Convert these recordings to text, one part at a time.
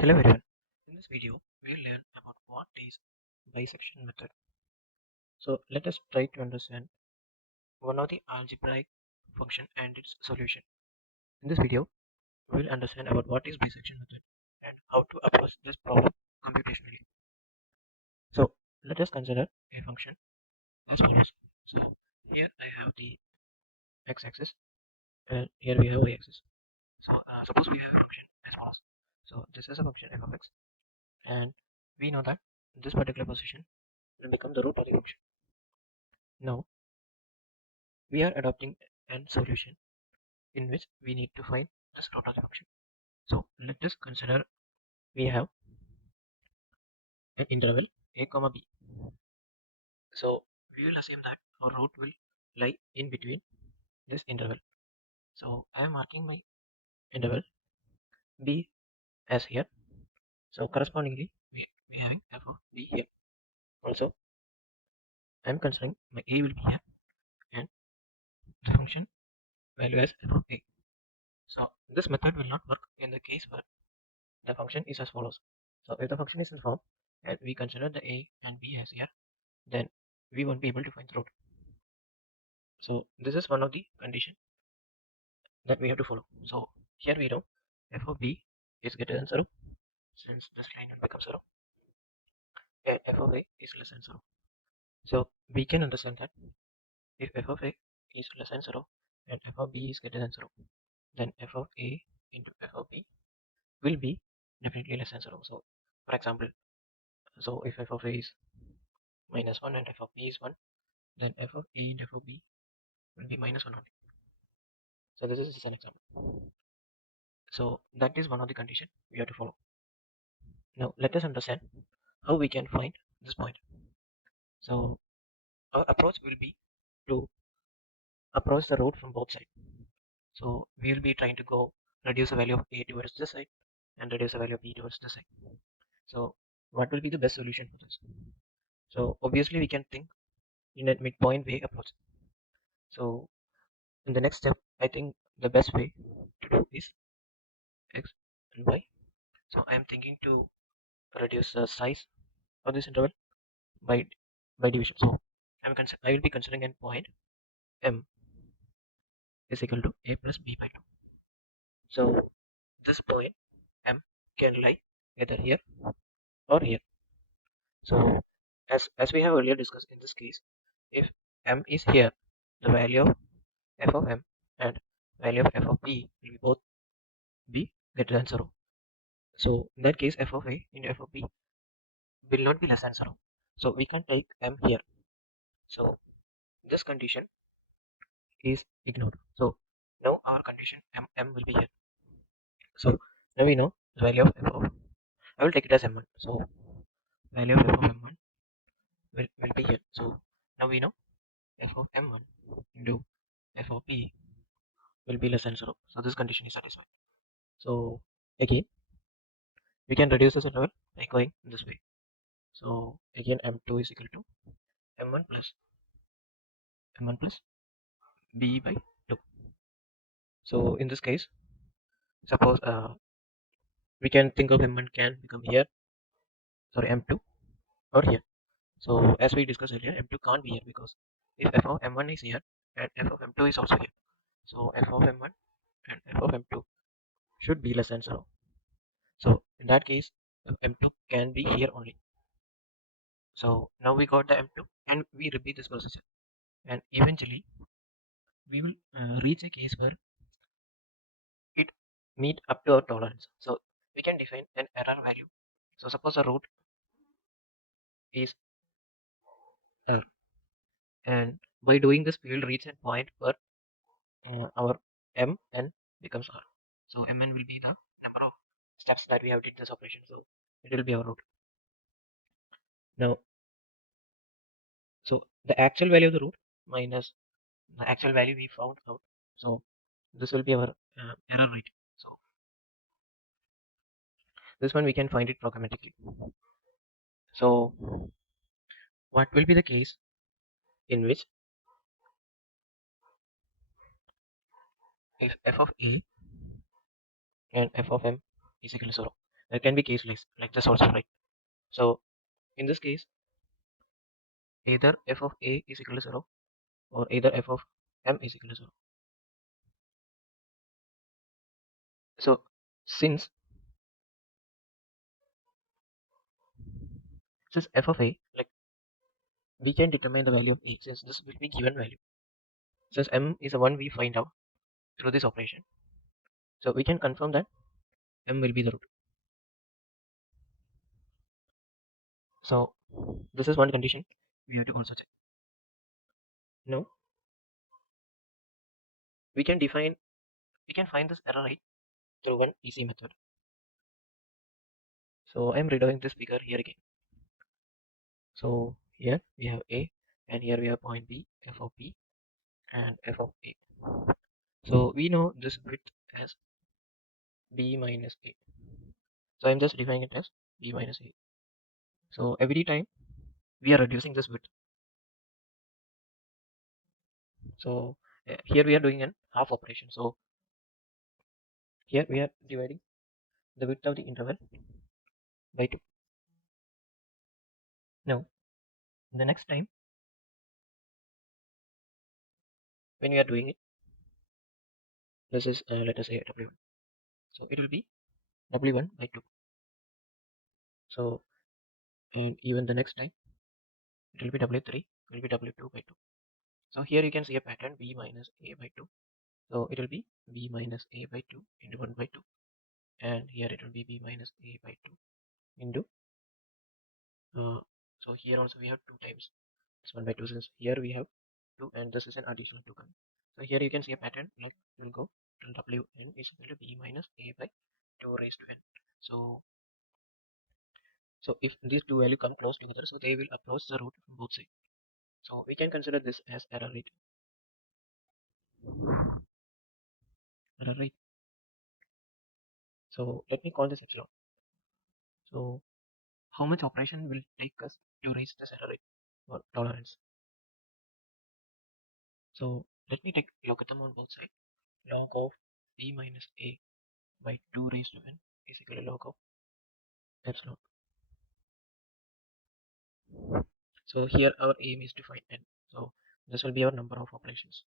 Hello everyone. In this video, we'll learn about what is bisection method. So let us try to understand one of the algebraic function and its solution. In this video, we'll understand about what is bisection method and how to approach this problem computationally. So let us consider a function as follows. So here I have the x-axis and here we have y-axis. So suppose we have a function as follows. So this is a function f of x and we know that this particular position will become the root of the function. Now we are adopting an solution in which we need to find the root of the function. So let us consider we have an interval a comma b. So we will assume that our root will lie in between this interval. So I am marking my interval b as here. So correspondingly we having f of b here. Also I am considering my a will be here and the function value as f of a. So this method will not work in the case where the function is as follows. So if the function is in form and we consider the a and b as here, then we won't be able to find the root. So this is one of the condition that we have to follow. So here we know f of b is greater than 0 since this line will become 0 and f of a is less than 0. So we can understand that if f of a is less than 0 and f of b is greater than 0, then f of a into f of b will be definitely less than 0. So for example, so if f of a is minus 1 and f of b is 1, then f of a into f of b will be minus 1 only. So this is just an example. So that is one of the condition we have to follow. Now let us understand how we can find this point. So our approach will be to approach the root from both sides. So we will be trying to go reduce the value of a towards this side and reduce the value of b towards this side. So what will be the best solution for this? So obviously we can think in a midpoint way approach. So in the next step, I think the best way to do is x and y. So I am thinking to reduce the size of this interval by division. So I will be considering a point m is equal to a plus b by 2. So this point m can lie either here or here. So as we have earlier discussed in this case, if m is here, the value of f of m and value of f of b will be both be greater than 0. So in that case f of a into f of b will not be less than 0. So we can take m here. So this condition is ignored. So now our condition m will be here. So now we know the value of f of I will take it as m1. So value of f of m1 will be here. So now we know f of m1 into f of b will be less than 0. So this condition is satisfied. So again we can reduce this interval by going this way. So again m2 is equal to m1 plus b by 2. So in this case, suppose we can think of m1 can become here, sorry m2 or here. So as we discussed earlier, m2 can't be here because if f of m1 is here and f of m2 is also here, so f of m1 and f of m2 should be less than 0. So in that case, m2 can be here only. So now we got the m2 and we repeat this process and eventually we will reach a case where it meet up to our tolerance. So we can define an error value. So suppose the root is error, and by doing this we will reach a point where our mn becomes r. So mn will be the number of steps that we have did this operation. So it will be our root. Now, so the actual value of the root minus the actual value we found out. So this will be our error rate. So this one we can find it programmatically. So what will be the case in which if f of a and f of m is equal to 0. There can be case like this also, right? So in this case, either f of a is equal to 0 or either f of m is equal to 0. So since f of a, like, we can determine the value of a since this will be given value. Since m is the one we find out through this operation, so we can confirm that m will be the root. So this is one condition we have to also check. Now we can find this error rate through one easy method. So I'm redoing this figure here again. So here we have a, and here we have point b, f of b, and f of a. So we know this width as b minus a. So I'm just defining it as b minus a. So every time we are reducing this width. So here we are doing an half operation. So here we are dividing the width of the interval by 2. Now the next time when we are doing it, this is let us say w1. So it will be w1 by 2. So and even the next time it will be w3, it will be w2 by 2. So here you can see a pattern b minus a by 2. So it will be b minus a by 2 into 1 by 2, and here it will be b minus a by 2 into so here also we have 2 times this 1 by 2, since here we have 2 and this is an additional 2 coming. So here you can see a pattern, like it will go till wn is equal to b minus a by 2 raised to n. So if these two values come close together, so they will approach the root from both sides. So we can consider this as error rate. Error rate. So let me call this epsilon. So how much operation will take us to reach this error rate or tolerance? So let me take logarithm on both sides. Log of b minus a by 2 raised to n is equal to log of epsilon. So here our aim is to find n. So this will be our number of operations.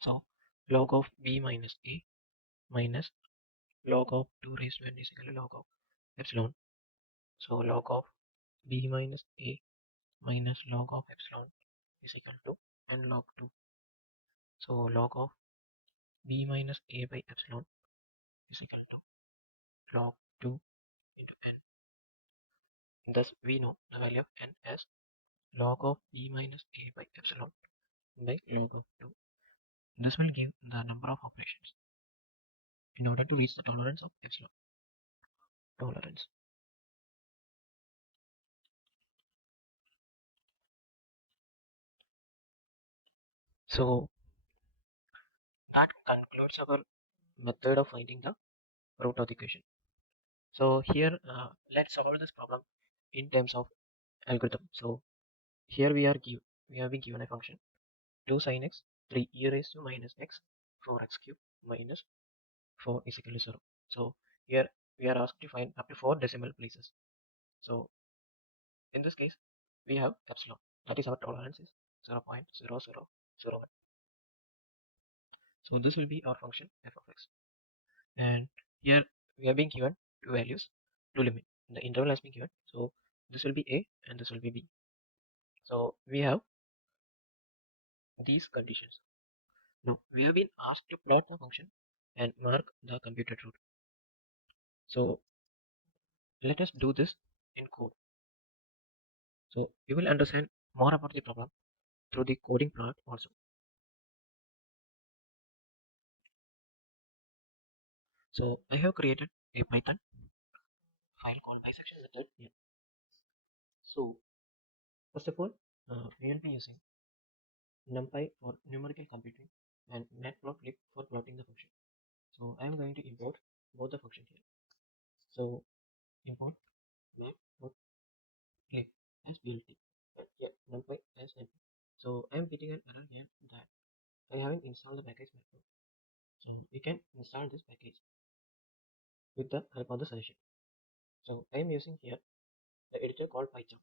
So log of b minus a minus log of 2 raised to n is equal to log of epsilon. So log of b minus a minus log of epsilon is equal to n log 2. So log of b minus a by epsilon is equal to log 2 into n. Thus we know the value of n as log of b minus a by epsilon by log of 2. This will give the number of operations in order to reach the tolerance of epsilon. Tolerance. So that concludes our method of finding the root of the equation. So here let's solve this problem in terms of algorithm. So here we have been given a function 2 sin x 3 e raised to minus x 4x cube minus 4 is equal to 0. So here we are asked to find up to 4 decimal places. So in this case we have epsilon, that is our tolerance is 0.0001. So this will be our function f of x, and here we have been given two values to limit. The interval has been given, so this will be a and this will be b. So we have these conditions. Now we have been asked to plot the function and mark the computed root. So let us do this in code. So you will understand more about the problem through the coding part also. So I have created a Python file called bisection method here. So first of all, we will be using NumPy for numerical computing and matplotlib for plotting the function. So I am going to import both the function here. So import matplotlib as built in, here NumPy as NP. So I am getting an error here that I haven't installed the package matplotlib. So we can install this package with the help of the solution. So I am using here the editor called Python,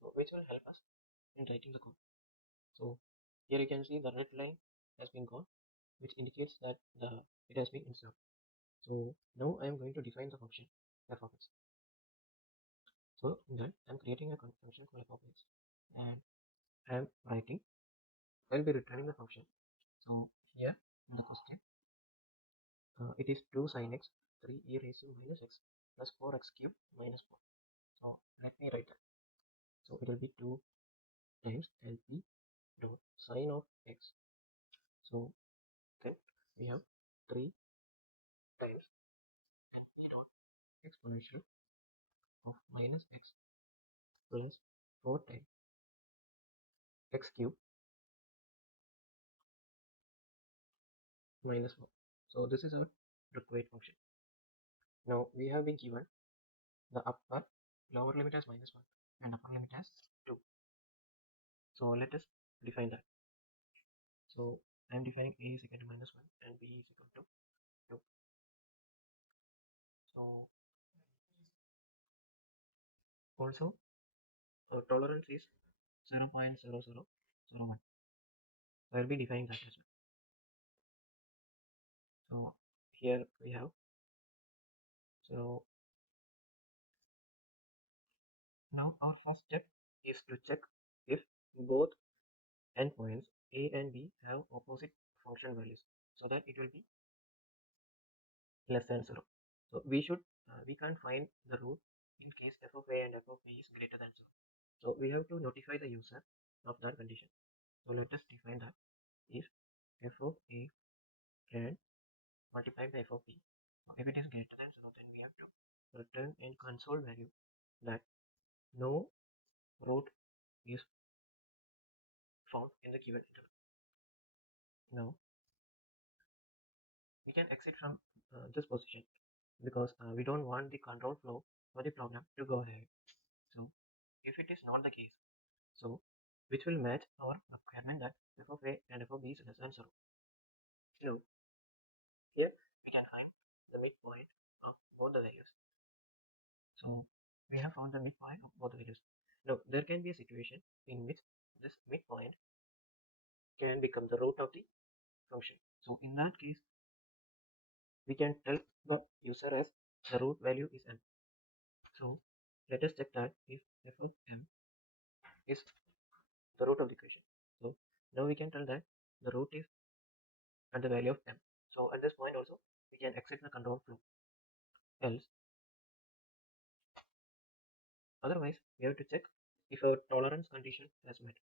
so which will help us in writing the code. So here you can see the red line has been gone, which indicates that it has been installed. So now I am going to define the function f of x. So in that I am creating a function called f of x, and I am writing. I will be returning the function. So here in the question, it is 2 sin x 3 e raised to minus x plus 4x cubed minus 4. So let me write that. So it will be 2 times lp dot sine of x. So then we have 3 times lp dot exponential of minus x plus 4 times x cubed minus 4. So this is our required function. Now we have been given the upper lower limit as minus 1 and upper limit as 2. So let us define that. So I am defining a is equal to minus 1 and b is equal to 2. So also tolerance is 0.0001. I will be defining that as well. So here we have, so now our first step is to check if both endpoints a and b have opposite function values, so that it will be less than 0. So we can't find the root in case f of a and f of b is greater than 0. So we have to notify the user of that condition. So let us define that. If f of a and multiplied by f of b, if it is greater than 0, then we have to return in console value that no root is found in the given interval. Now we can exit from this position because we don't want the control flow for the program to go ahead. So if it is not the case, so which will match our requirement that f of a and f of b is less than 0. Now here we can find the midpoint of both the values. So we have found the midpoint of both the values. Now there can be a situation in which this midpoint can become the root of the function. So in that case, we can tell the user as the root value is m. So let us check that if f of m is the root of the equation. So now we can tell that the root is at the value of m. So at this point also we can exit the control flow. Else, otherwise we have to check if our tolerance condition has met.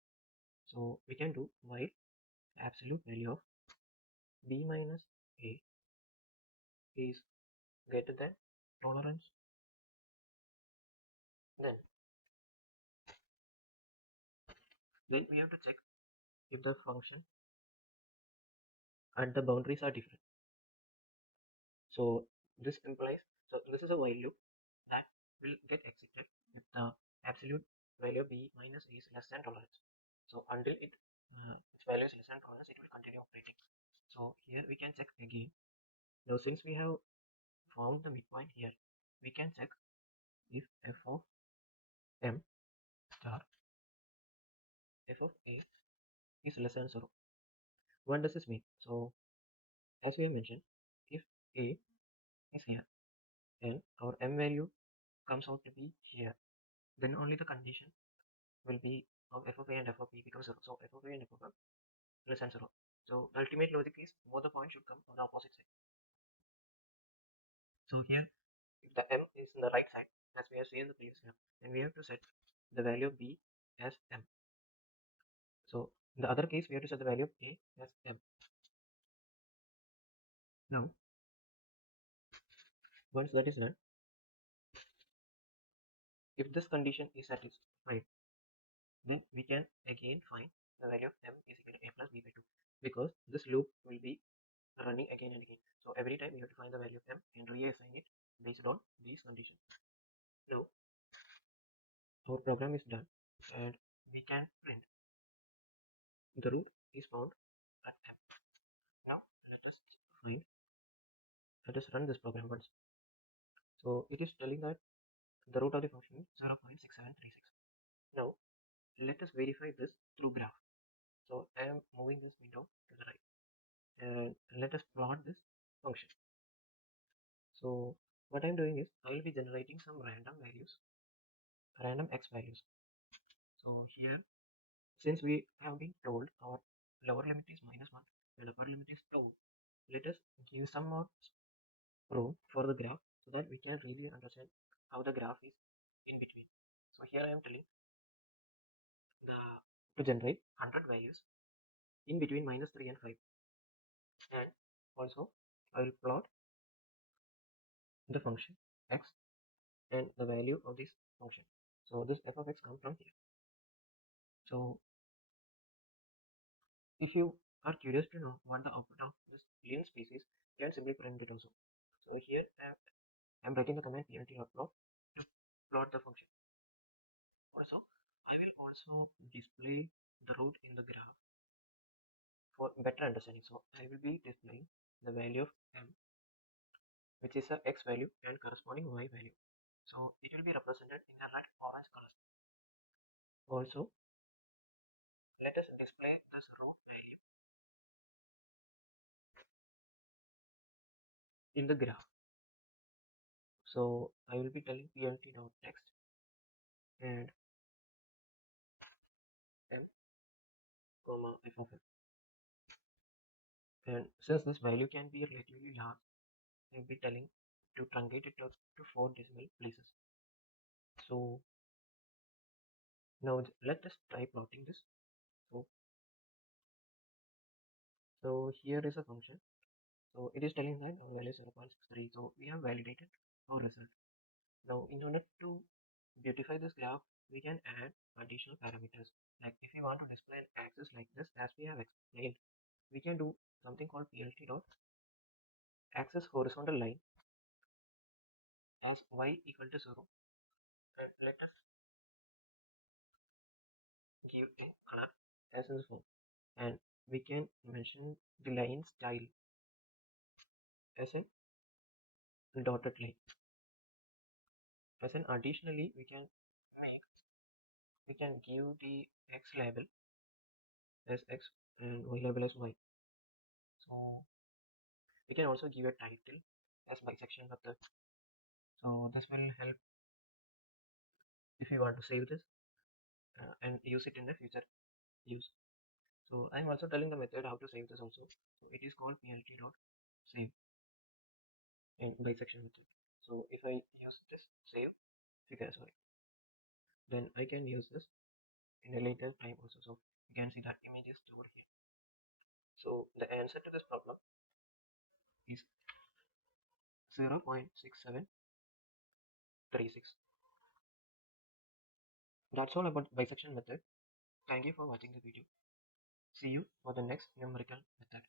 So we can do while absolute value of b minus a is greater than tolerance, then we have to check if the function and the boundaries are different. So this implies, so this is a while loop that will get exited if the absolute value of b minus a is less than tolerance. So until its value is less than tolerance, it will continue operating. So here we can check again. Now since we have found the midpoint here, we can check if f of m star f of a is less than 0. What does this mean? So as we have mentioned, if a is here and our m value comes out to be here, then only the condition will be of f of a and f of b becomes 0. So f of a and f of m less than 0. So the ultimate logic is both the points should come on the opposite side. So here, if the m is in the right side, as we have seen in the previous graph, then we have to set the value of b as m. So in the other case, we have to set the value of a as m. Now, once that is done, if this condition is satisfied, then we can again find the value of m is equal to a plus b by 2, because this loop will be running again and again. So every time we have to find the value of m and reassign it based on these conditions. Now our program is done and we can print the root is found at m. Now let us find Let us run this program once. So it is telling that the root of the function is 0.6736. Now let us verify this through graph. So I am moving this window to the right and let us plot this function. So what I'm doing is I will be generating some random values, random x values. So here, since we have been told our lower limit is -1 and upper limit is 2, let us give some more room for the graph so that we can really understand how the graph is in between. So here I am telling the to generate 100 values in between -3 and 5, and also I will plot the function x and the value of this function. So this f of x comes from here. So if you are curious to know what the output of this linear species, you can simply print it also. So here I'm writing the command plt.plot to plot the function. Also, I will also display the root in the graph for better understanding. So I will be displaying the value of m, which is a x value and corresponding y value. So it will be represented in a red orange color. Also, let us display this root value in the graph. So I will be telling plt.text and m comma f of m. And since this value can be relatively large, I'll be telling to truncate it to 4 decimal places. So now let us try plotting this. So here is a function. So it is telling that our value is 0.63. So we have validated our result. Now in order to beautify this graph, we can add additional parameters. Like if we want to display an axis like this, as we have explained, we can do something called plt dot axis horizontal line as y equal to 0. And let us give a color as in this form. And we can mention the line style as a dotted line. As an additionally, we can give the x label as x and y label as y. So we can also give a title as bisection method. So this will help if you want to save this and use it in the future use. So I'm also telling the method how to save this also. So it is called plt.save in bisection method. So if I use this save figure, sorry, then I can use this in a later time also. So you can see that image is stored here. So the answer to this problem is 0.6736. That's all about bisection method. Thank you for watching the video. See you for the next numerical method.